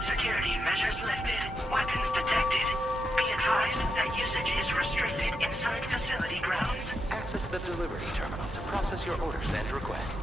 Security measures lifted. Weapons detected. Be advised that usage is restricted inside facility grounds. Access the delivery terminal to process your orders and requests.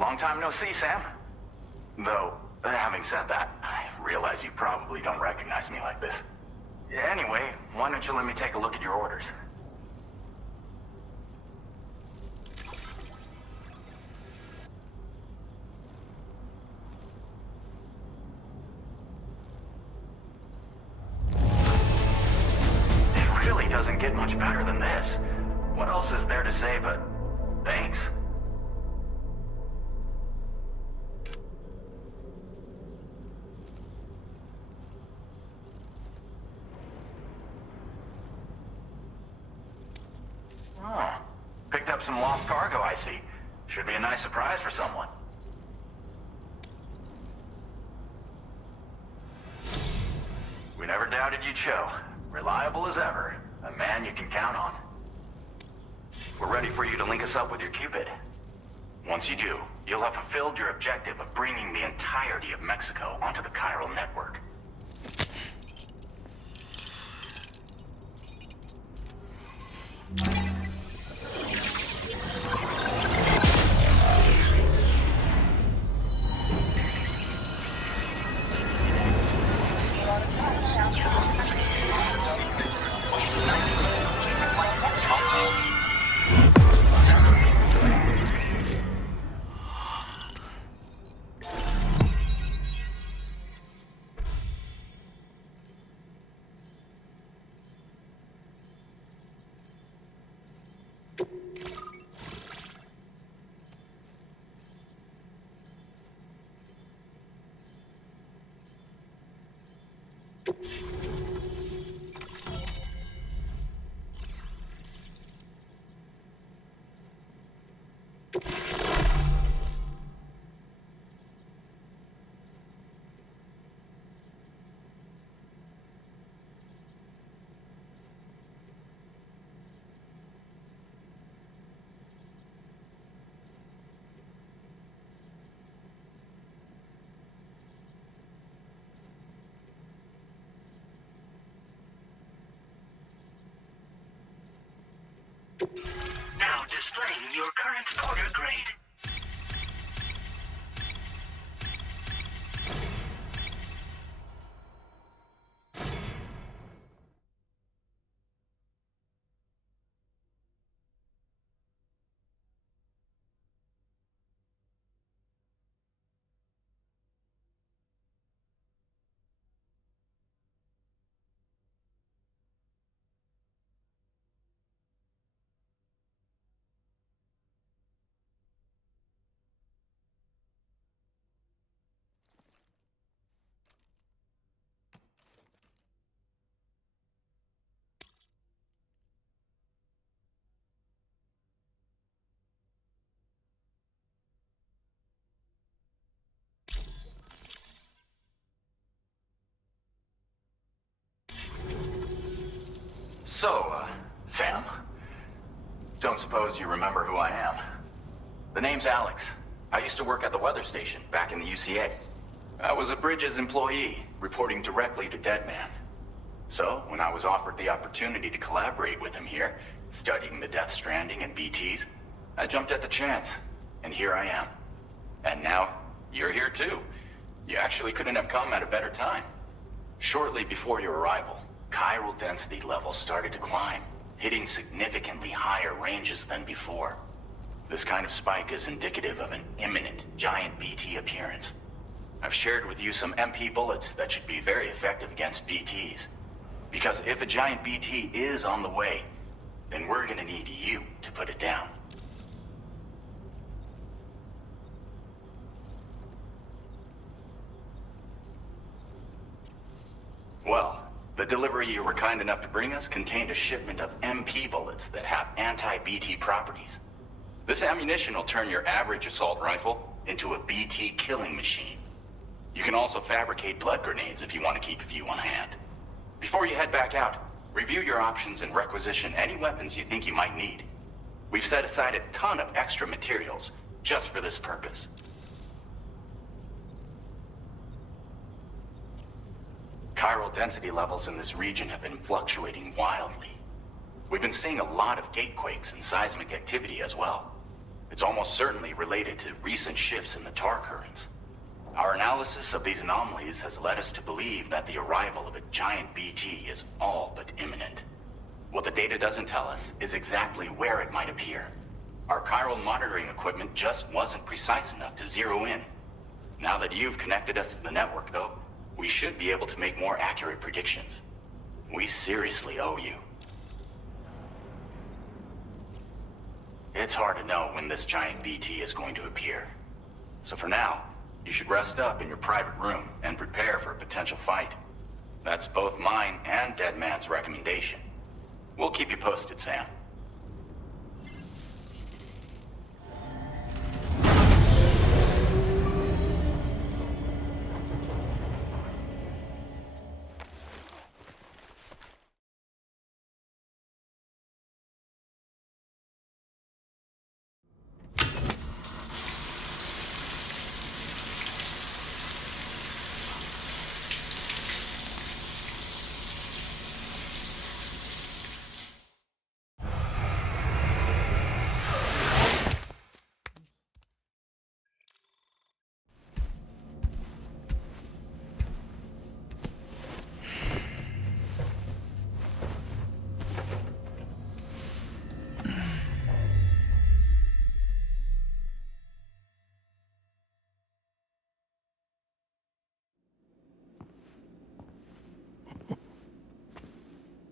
Long time no see, Sam. Though, having said that, I realize you probably don't recognize me like this. Anyway, why don't you let me take a look at your orders? It really doesn't get much better than this. What else is there to say but thanks? Oh, picked up some lost cargo, I see. Should be a nice surprise for someone. We never doubted you'd show. Reliable as ever. A man you can count on. We're ready for you to link us up with your Cupid. Once you do, you'll have fulfilled your objective of bringing the entirety of Mexico onto the chiral network. Now displaying your current order grade. So, Sam, don't suppose you remember who I am? The name's Alex. I used to work at the weather station back in the UCA. I was a Bridges employee, reporting directly to Deadman. So, when I was offered the opportunity to collaborate with him here, studying the Death Stranding and BTs, I jumped at the chance, and here I am. And now, you're here too. You actually couldn't have come at a better time. Shortly before your arrival, chiral density levels started to climb, hitting significantly higher ranges than before. This kind of spike is indicative of an imminent giant BT appearance. I've shared with you some MP bullets that should be very effective against BTs. Because if a giant BT is on the way, then we're gonna need you to put it down. delivery you were kind enough to bring us contained a shipment of MP bullets that have anti-BT properties. This ammunition will turn your average assault rifle into a BT killing machine. You can also fabricate blood grenades if you want to keep a few on hand. Before you head back out, review your options and requisition any weapons you think you might need. We've set aside a ton of extra materials just for this purpose. Chiral density levels in this region have been fluctuating wildly. We've been seeing a lot of gatequakes and seismic activity as well. It's almost certainly related to recent shifts in the tar currents. Our analysis of these anomalies has led us to believe that the arrival of a giant BT is all but imminent. What the data doesn't tell us is exactly where it might appear. Our chiral monitoring equipment just wasn't precise enough to zero in. Now that you've connected us to the network, though, we should be able to make more accurate predictions. We seriously owe you. It's hard to know when this giant BT is going to appear. So for now, you should rest up in your private room and prepare for a potential fight. That's both mine and Deadman's recommendation. We'll keep you posted, Sam.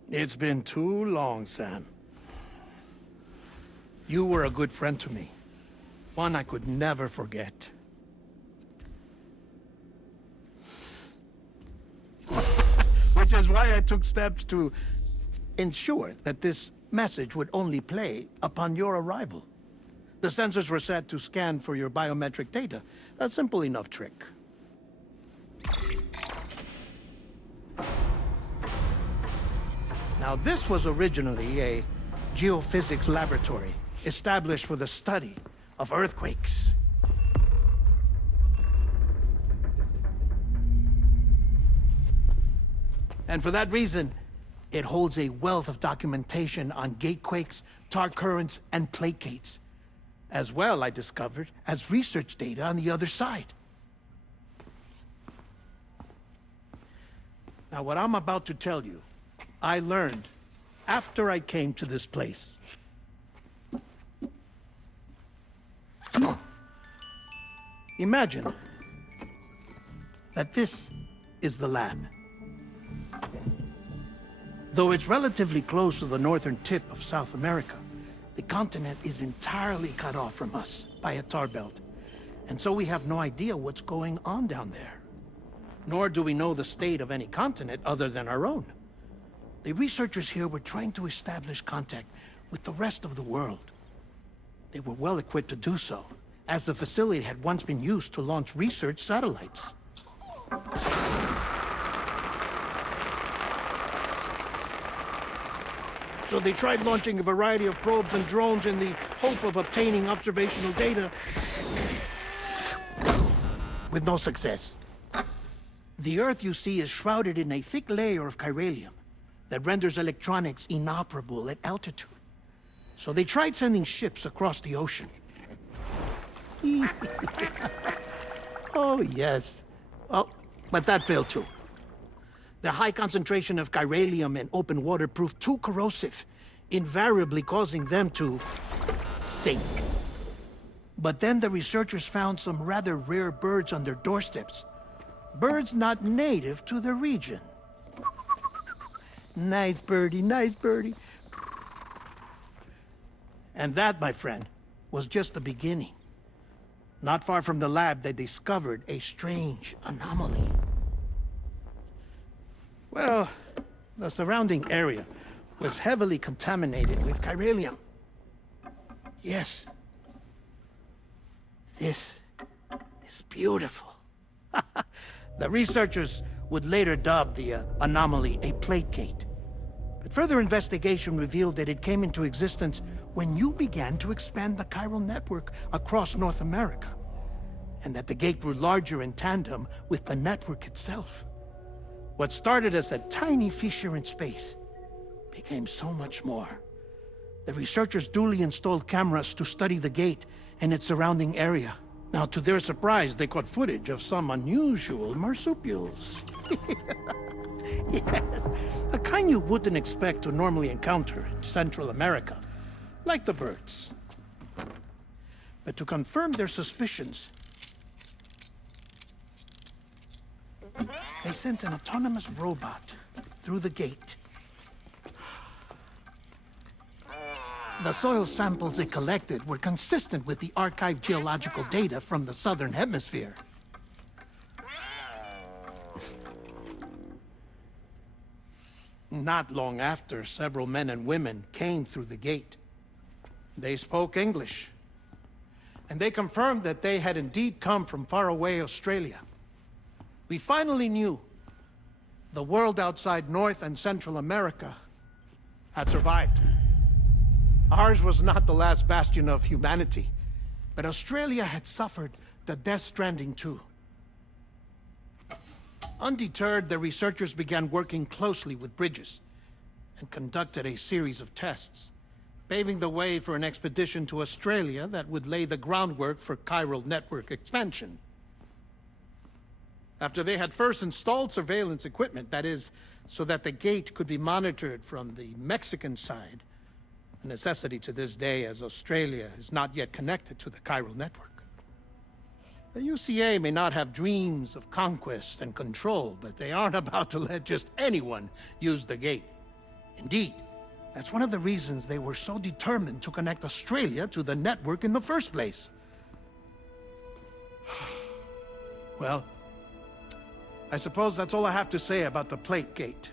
It's been too long, Sam. You were a good friend to me. One I could never forget. Which is why I took steps to ensure that this message would only play upon your arrival. The sensors were set to scan for your biometric data. A simple enough trick. Now, this was originally a geophysics laboratory established for the study of earthquakes. And for that reason, it holds a wealth of documentation on gatequakes, tar currents, and placates. As well, I discovered, as research data on the other side. Now, what I'm about to tell you, I learned after I came to this place. Imagine that this is the lab. Though it's relatively close to the northern tip of South America, the continent is entirely cut off from us by a tar belt. And so we have no idea what's going on down there. Nor do we know the state of any continent other than our own. The researchers here were trying to establish contact with the rest of the world. They were well equipped to do so, as the facility had once been used to launch research satellites. So they tried launching a variety of probes and drones in the hope of obtaining observational data, with no success. The Earth, you see, is shrouded in a thick layer of chiralium that renders electronics inoperable at altitude. So they tried sending ships across the ocean. Oh, yes. Oh, but that failed too. The high concentration of chiralium in open water proved too corrosive, invariably causing them to sink. But then the researchers found some rather rare birds on their doorsteps. Birds not native to the region. Nice birdie, nice birdie. And that, my friend, was just the beginning. Not far from the lab, they discovered a strange anomaly. Well, The surrounding area was heavily contaminated with chiralium. Yes. This is beautiful. The researchers would later dub the anomaly a plate gate. But further investigation revealed that it came into existence when you began to expand the chiral network across North America, and that the gate grew larger in tandem with the network itself. What started as a tiny fissure in space became so much more. The researchers duly installed cameras to study the gate and its surrounding area. Now, to their surprise, they caught footage of some unusual marsupials. Yes, a kind you wouldn't expect to normally encounter in Central America, like the birds. But to confirm their suspicions, they sent an autonomous robot through the gate. The soil samples it collected were consistent with the archived geological data from the southern hemisphere. Not long after, several men and women came through the gate. They spoke English, and they confirmed that they had indeed come from faraway Australia. We finally knew the world outside North and Central America had survived. Ours was not the last bastion of humanity, but Australia had suffered the death stranding too. Undeterred, the researchers began working closely with Bridges and conducted a series of tests, paving the way for an expedition to Australia that would lay the groundwork for chiral network expansion. After they had first installed surveillance equipment, that is, so that the gate could be monitored from the Mexican side, a necessity to this day as Australia is not yet connected to the chiral network. The UCA may not have dreams of conquest and control, but they aren't about to let just anyone use the gate. Indeed, that's one of the reasons they were so determined to connect Australia to the network in the first place. Well, I suppose that's all I have to say about the plate gate.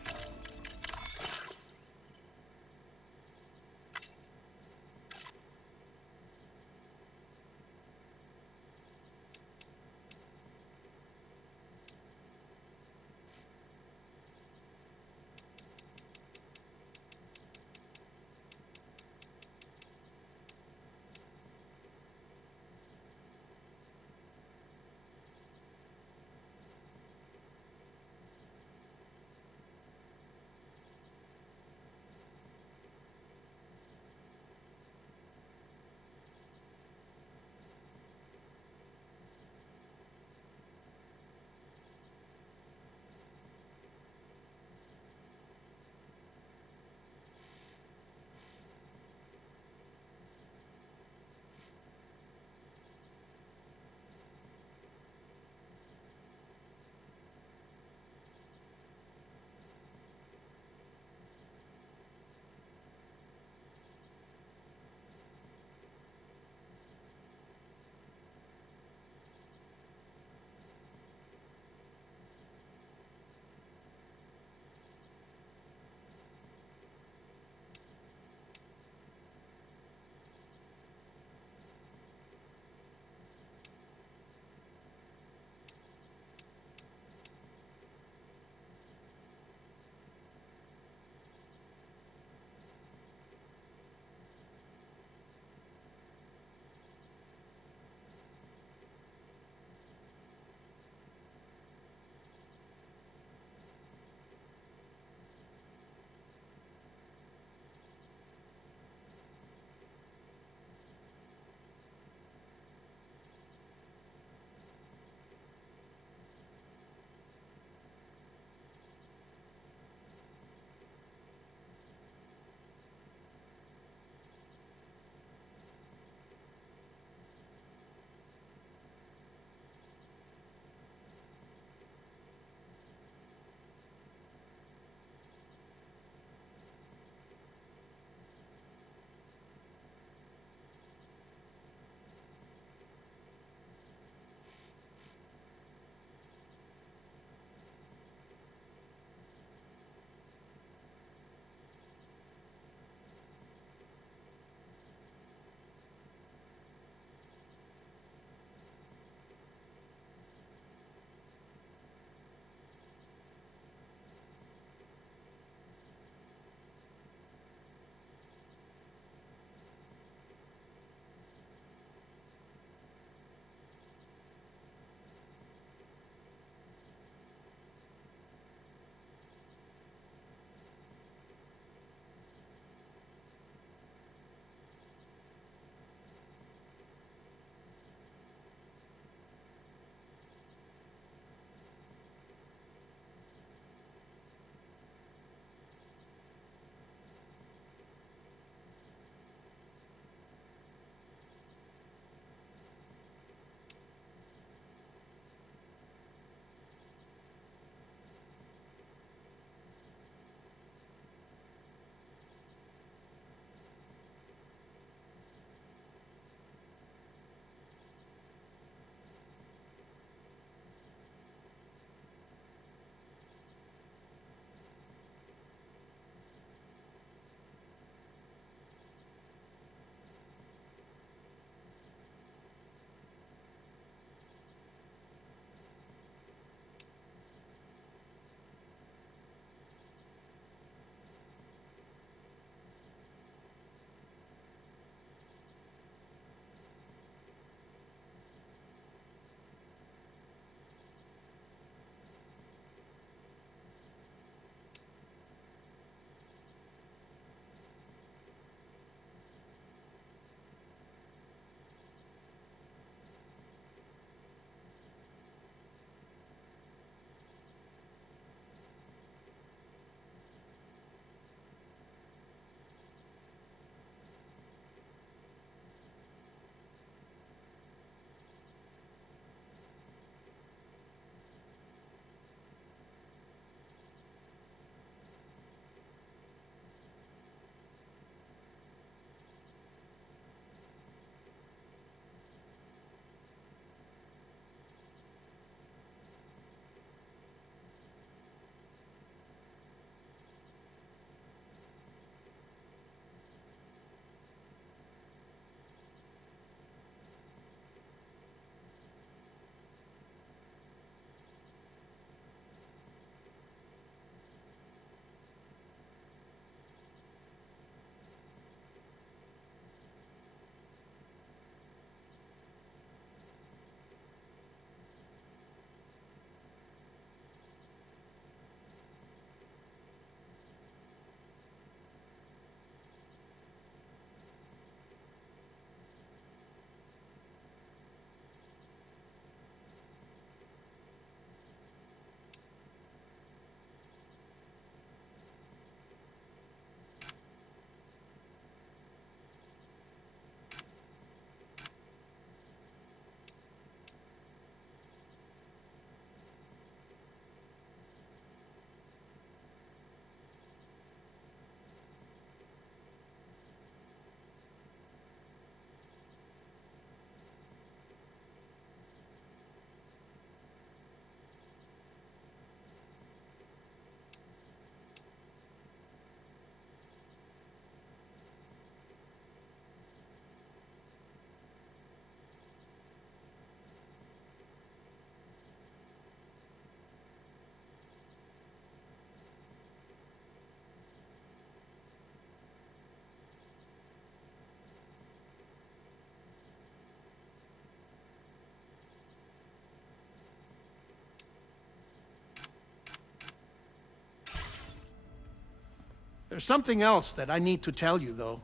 There's something else that I need to tell you, though.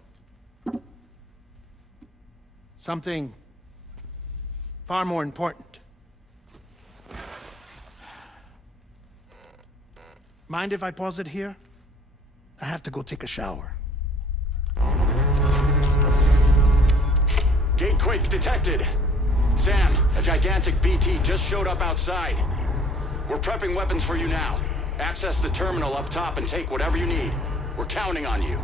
Something far more important. Mind if I pause it here? I have to go take a shower. Gate quake detected. Sam, a gigantic BT just showed up outside. We're prepping weapons for you now. Access the terminal up top and take whatever you need. We're counting on you.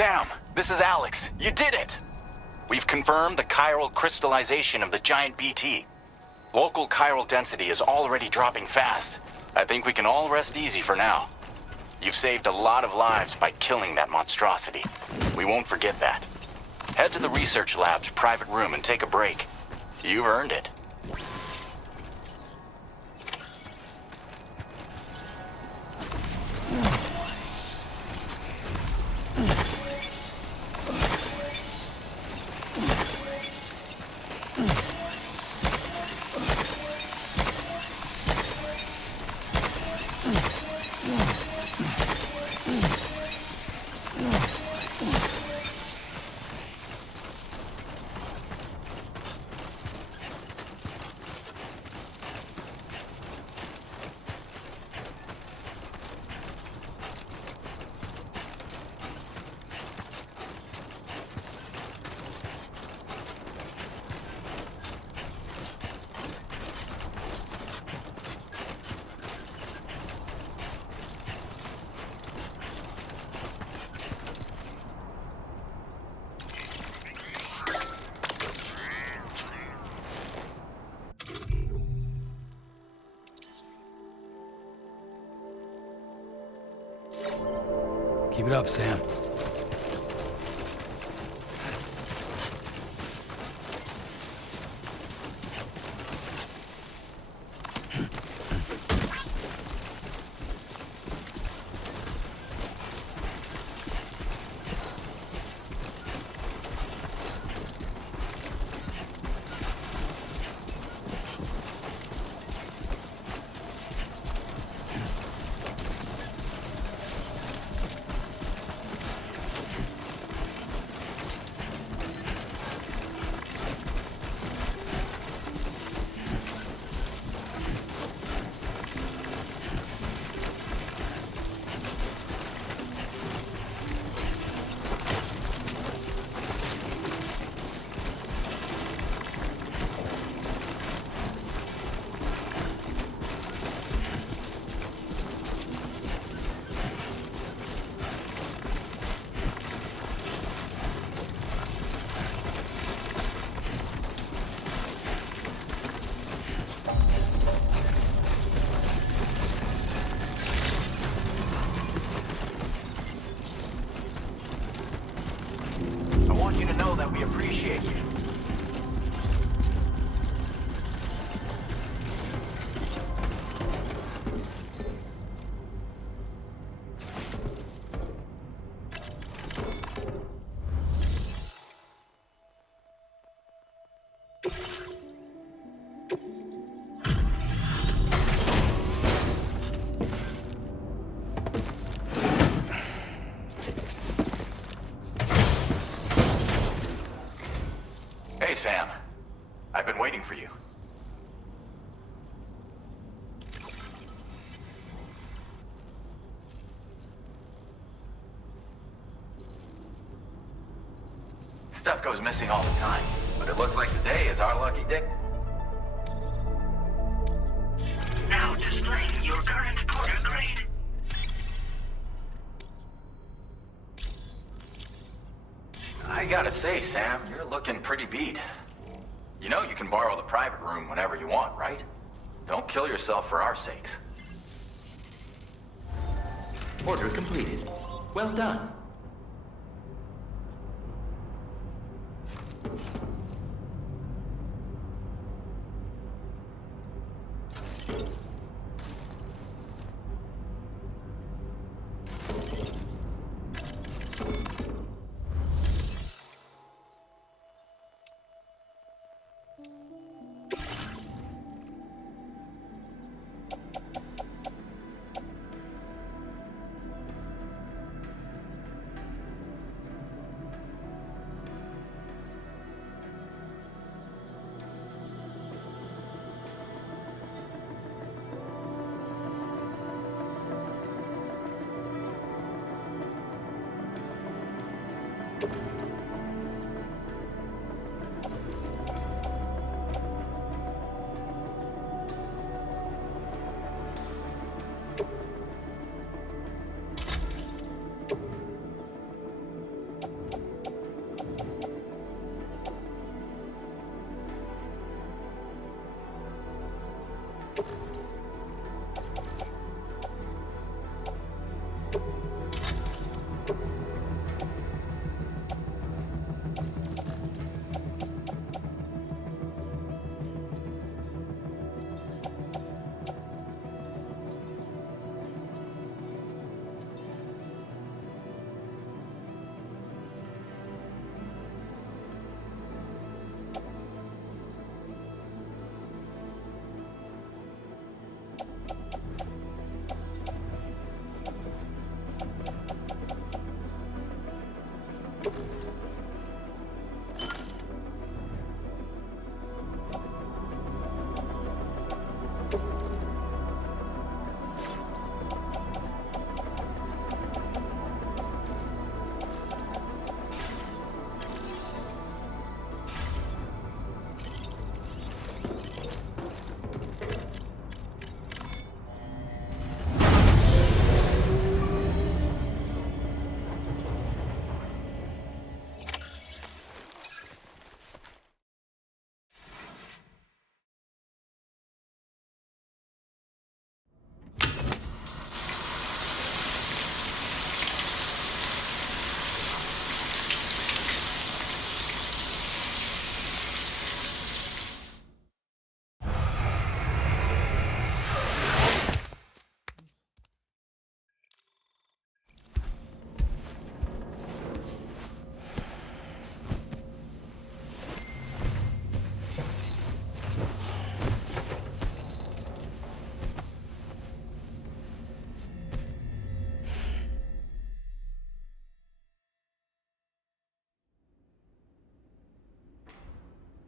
Sam, this is Alex. You did it! We've confirmed the chiral crystallization of the giant BT. Local chiral density is already dropping fast. I think we can all rest easy for now. You've saved a lot of lives by killing that monstrosity. We won't forget that. Head to the research lab's private room and take a break. You've earned it. Keep it up, Sam. I want you to know that we appreciate you. Hey, Sam. I've been waiting for you. Stuff goes missing all the time, but it looks like today is our lucky day. Now displaying your current Porter grade. I gotta say, Sam, you're looking pretty beat. You know you can borrow the private room whenever you want, right? Don't kill yourself for our sakes. Order completed. Well done.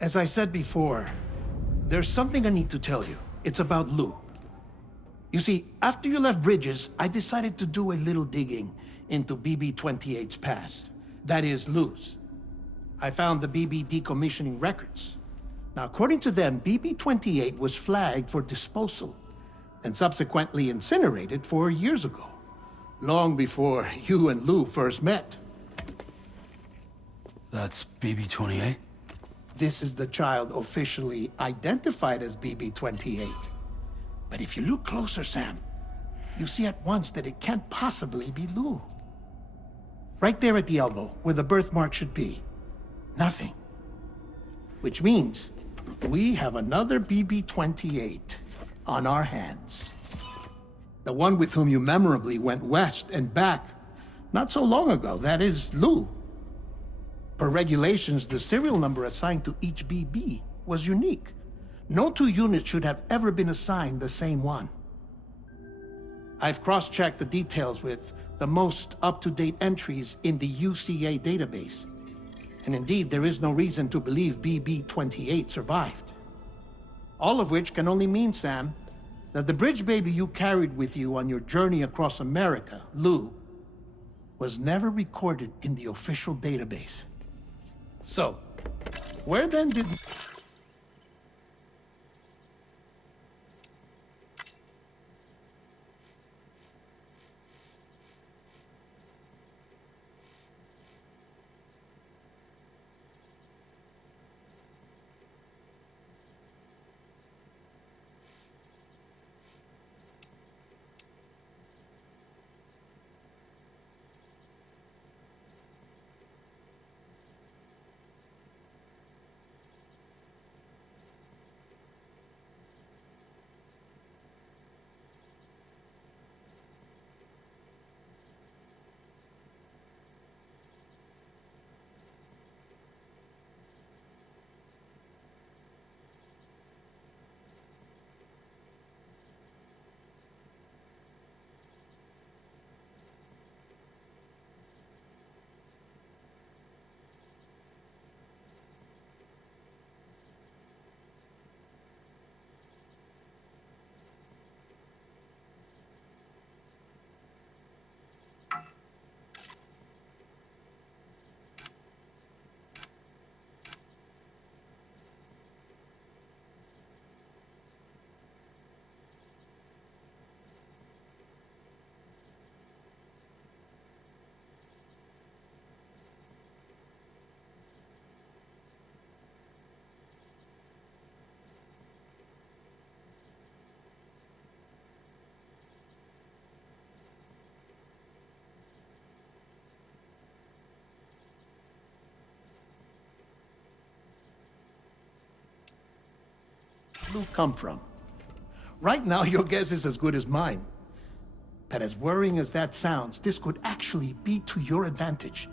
As I said before, there's something I need to tell you. It's about Lou. You see, after you left Bridges, I decided to do a little digging into BB-28's past. That is, Lou's. I found the BB decommissioning records. Now, according to them, BB-28 was flagged for disposal and subsequently incinerated 4 years ago, long before you and Lou first met. That's BB-28? This is the child officially identified as BB-28. But if you look closer, Sam, you see at once that it can't possibly be Lou. Right there at the elbow, where the birthmark should be. Nothing. Which means we have another BB-28 on our hands. The one with whom you memorably went west and back not so long ago, that is Lou. Per regulations, the serial number assigned to each BB was unique. No two units should have ever been assigned the same one. I've cross-checked the details with the most up-to-date entries in the UCA database. And indeed, there is no reason to believe BB-28 survived. All of which can only mean, Sam, that the bridge baby you carried with you on your journey across America, Lou, was never recorded in the official database. So, where then did... Lou come from? Right now, your guess is as good as mine. But as worrying as that sounds, this could actually be to your advantage,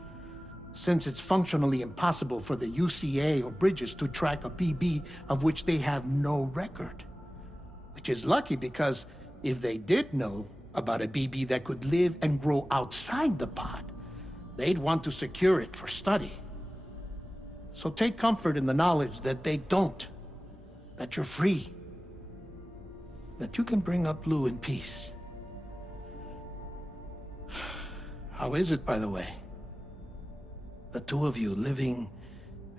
since it's functionally impossible for the UCA or Bridges to track a BB of which they have no record. Which is lucky, because if they did know about a BB that could live and grow outside the pod, they'd want to secure it for study. So take comfort in the knowledge that they don't. That you're free. That you can bring up Lou in peace. How is it, by the way? The two of you living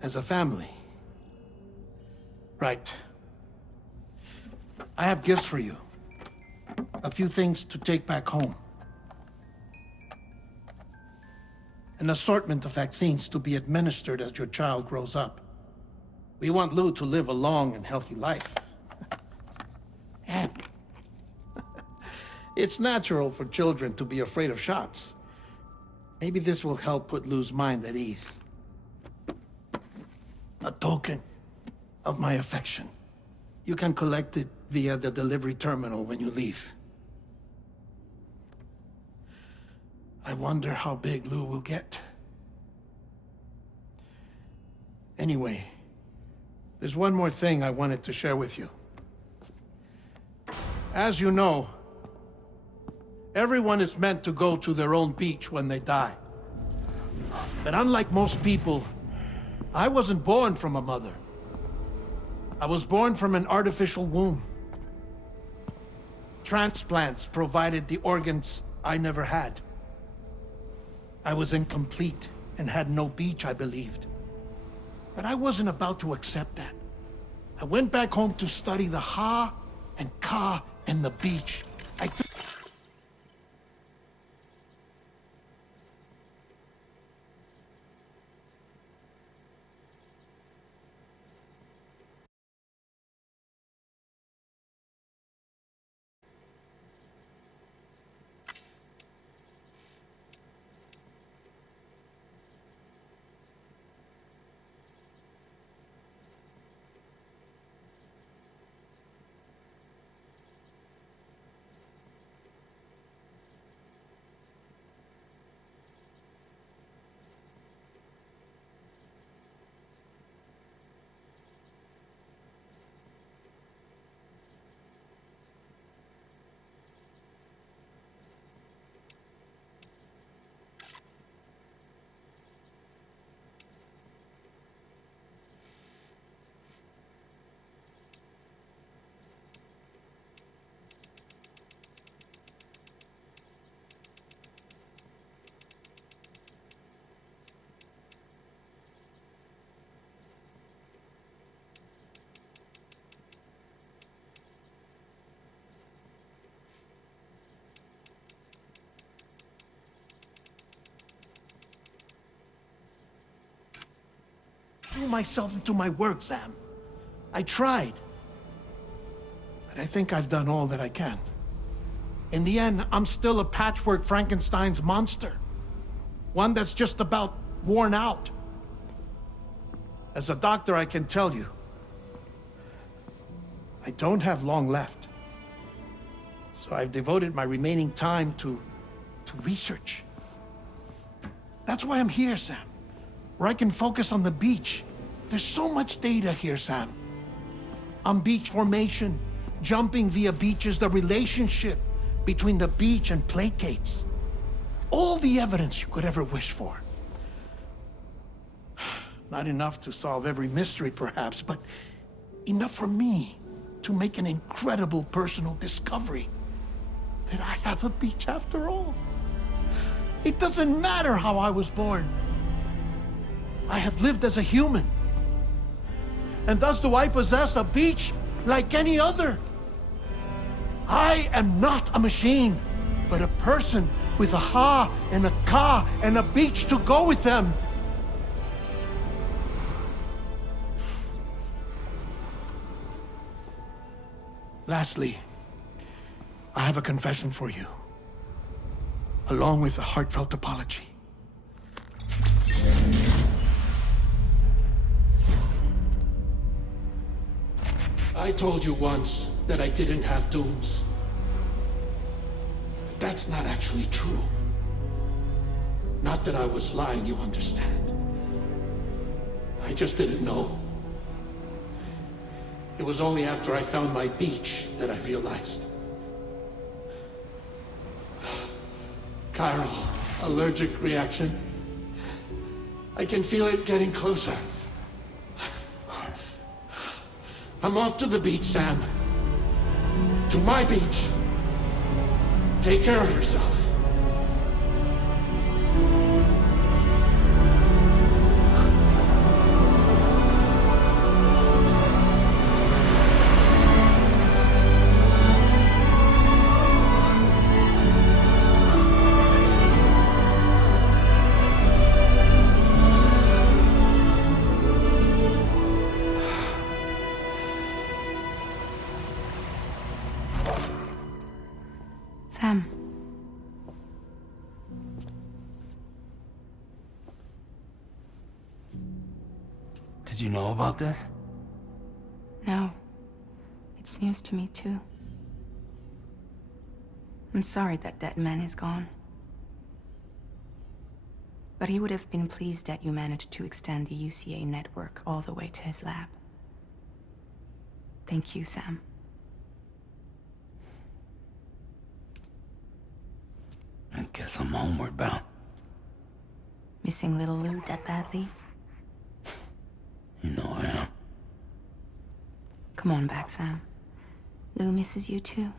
as a family. Right. I have gifts for you. A few things to take back home. An assortment of vaccines to be administered as your child grows up. We want Lou to live a long and healthy life. And it's natural for children to be afraid of shots. Maybe this will help put Lou's mind at ease. A token of my affection. You can collect it via the delivery terminal when you leave. I wonder how big Lou will get. Anyway, there's one more thing I wanted to share with you. As you know, everyone is meant to go to their own beach when they die. But unlike most people, I wasn't born from a mother. I was born from an artificial womb. Transplants provided the organs I never had. I was incomplete and had no beach, I believed. But I wasn't about to accept that. I went back home to study the Ha and Ka and the beach. Threw myself into my work, Sam. I tried. But I think I've done all that I can. In the end, I'm still a patchwork Frankenstein's monster. One that's just about worn out. As a doctor, I can tell you, I don't have long left. So I've devoted my remaining time to research. That's why I'm here, Sam. Where I can focus on the beach. There's so much data here, Sam. On beach formation, jumping via beaches, the relationship between the beach and placates. All the evidence you could ever wish for. Not enough to solve every mystery, perhaps, but enough for me to make an incredible personal discovery. That I have a beach after all. It doesn't matter how I was born. I have lived as a human. And thus do I possess a beach like any other. I am not a machine, but a person with a Ha and a Ka and a beach to go with them. Lastly, I have a confession for you, along with a heartfelt apology. I told you once that I didn't have dooms. But that's not actually true. Not that I was lying, you understand. I just didn't know. It was only after I found my beach that I realized. Chiral allergic reaction. I can feel it getting closer. I'm off to the beach, Sam. To my beach. Take care of yourself. Sam. Did you know about this? No. It's news to me, too. I'm sorry that that man is gone. But he would have been pleased that you managed to extend the UCA network all the way to his lab. Thank you, Sam. I guess I'm homeward bound. Missing little Lou that badly? You know I am. Come on back, Sam. Lou misses you too.